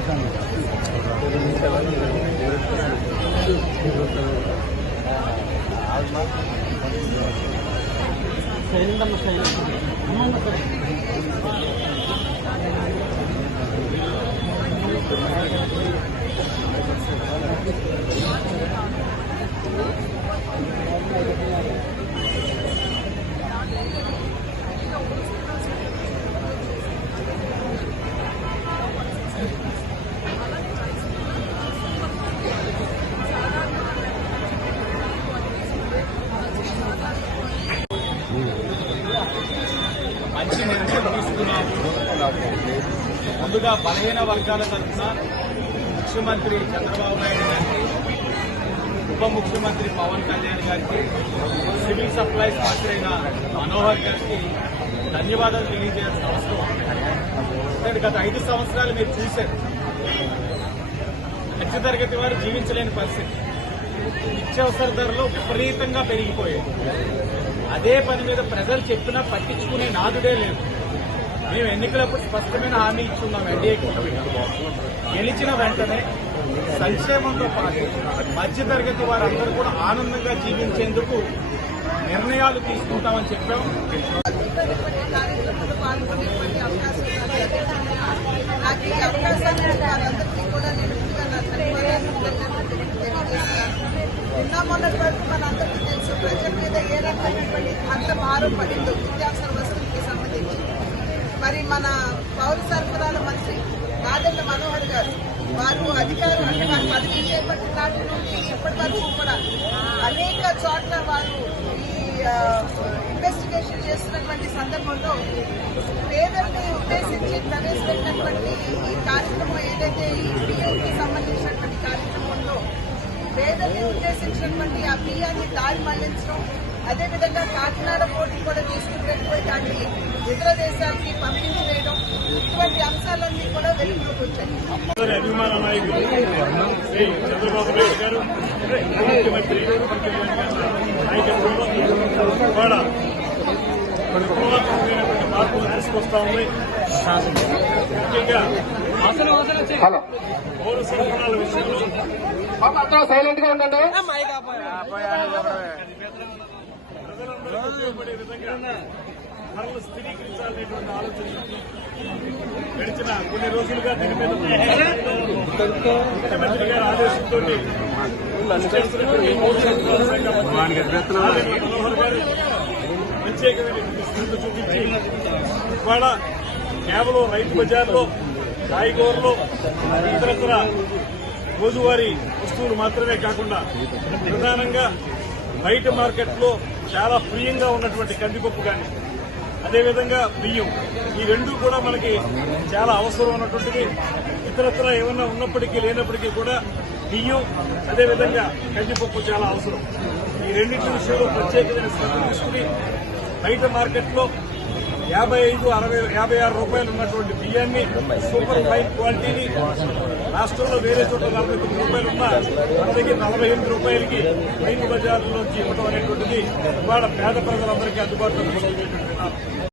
కార్యక్రమం ప్రారంభించడం జరుగుతుంది మంచి ముందుగా బలహీన వర్గాల తరఫున ముఖ్యమంత్రి చంద్రబాబు నాయుడు గారికి ఉప ముఖ్యమంత్రి పవన్ కళ్యాణ్ గారికి సివిల్ సప్లైస్ మంత్రి అయిన మనోహర్ గారికి ధన్యవాదాలు తెలియజేయాల్సిన అవసరం ఉంది. గత ఐదు సంవత్సరాలు మీరు చూశారు. మధ్యతరగతి వారు జీవించలేని పరిస్థితి. నిత్యావసర ధరలు విపరీతంగా పెరిగిపోయాయి. అదే పని మీద ప్రజలు చెప్పినా పట్టించుకునే నాదుడే లేదు మేము ఎన్నికలప్పుడు స్పష్టమైన హామీ ఇచ్చున్నాం ఎన్డీఏ కూటమి గెలిచిన వెంటనే సంక్షేమంతో పాటు మధ్యతరగతి వారందరూ కూడా ఆనందంగా జీవించేందుకు నిర్ణయాలు తీసుకుంటామని చెప్పాం. నిన్న మొన్నటి వరకు మనందరికీ తెలుసు ప్రజల మీద ఏ రకమైనటువంటి అంత భారం పడిందో నిత్యావసర వస్తువులకి సంబంధించి మరి మన పౌర సరఫరాల మంత్రి నాదెళ్ళ మనోహర్ గారు వారు అధికారం అంటే వారు పదవి చేపట్టిన నాటి నుండి ఇప్పటి వరకు కూడా అనేక చోట్ల వారు ఈ ఇన్వెస్టిగేషన్ చేస్తున్నటువంటి సందర్భంలో పేదల్ని ఉద్దేశించి ప్రవేశపెట్టినటువంటి ఈ కార్యక్రమం ఏదైతే ఈ బియ్యంకి సంబంధించినటువంటి కార్యక్రమంలో పేదల్ని ఉద్దేశించినటువంటి ఆ బియ్యాన్ని దారి మళ్ళించడం అదేవిధంగా కాకినాడ పోటీ కూడా తీసుకుని దాన్ని ఇతర దేశాలకి పంపించలేదు ఇటువంటి అంశాలన్నీ కూడా వెలుగులోకి వచ్చాయి. అందరి అభిమాన నాయకులు. శ్రీ చంద్రబాబు నాయుడు గారు ముఖ్యమంత్రి నాయకత్వంలో మార్పులు తీసుకొస్తా ఉంది ముఖ్యంగా హలో. పౌర సరఫరాల విషయంలో. సైలెంట్గా ఉండండి. ఉపయోగపడే విధంగా ధరలు స్థిరీకరించాలనేటువంటి ఆలోచన గడిచిన కొన్ని రోజులుగా దీని మీద ముఖ్యమంత్రి గారి ఆదేశంతో మనోహర్ గారు ప్రత్యేకమైన శ్రద్ధ చూపించి ఇవాళ కేవలం రైతు బజార్లో కాయగూరలు ఇతరత్ర రోజువారీ వస్తువులు మాత్రమే కాకుండా ప్రధానంగా బయట మార్కెట్లో చాలా ప్రియంగా ఉన్నటువంటి కందిపప్పు కానీ అదేవిధంగా బియ్యం. ఈ రెండు కూడా మనకి చాలా అవసరం ఉన్నటువంటిది. ఇతరత్ర ఏమన్నా ఉన్నప్పటికీ లేనప్పటికీ కూడా బియ్యం అదేవిధంగా కందిపప్పు చాలా అవసరం. ఈ రెండింటి విషయంలో ప్రత్యేకమైన శ్రద్ధ తీసుకుని బయట మార్కెట్లో యాభై ఐదు అరవై యాభై ఆరు రూపాయలు ఉన్నటువంటి బియ్యాన్ని సూపర్ ఫైన్ క్వాలిటీని రాష్ట్రంలో వేరే చోట్ల నలభై తొమ్మిది రూపాయలు ఉన్నా మన దగ్గర నలభై ఎనిమిది రూపాయలకి రైతు బజార్లోంచి ఇవ్వడం అనేటువంటిది ఇవాళ పేద ప్రజలందరికీ అందుబాటులో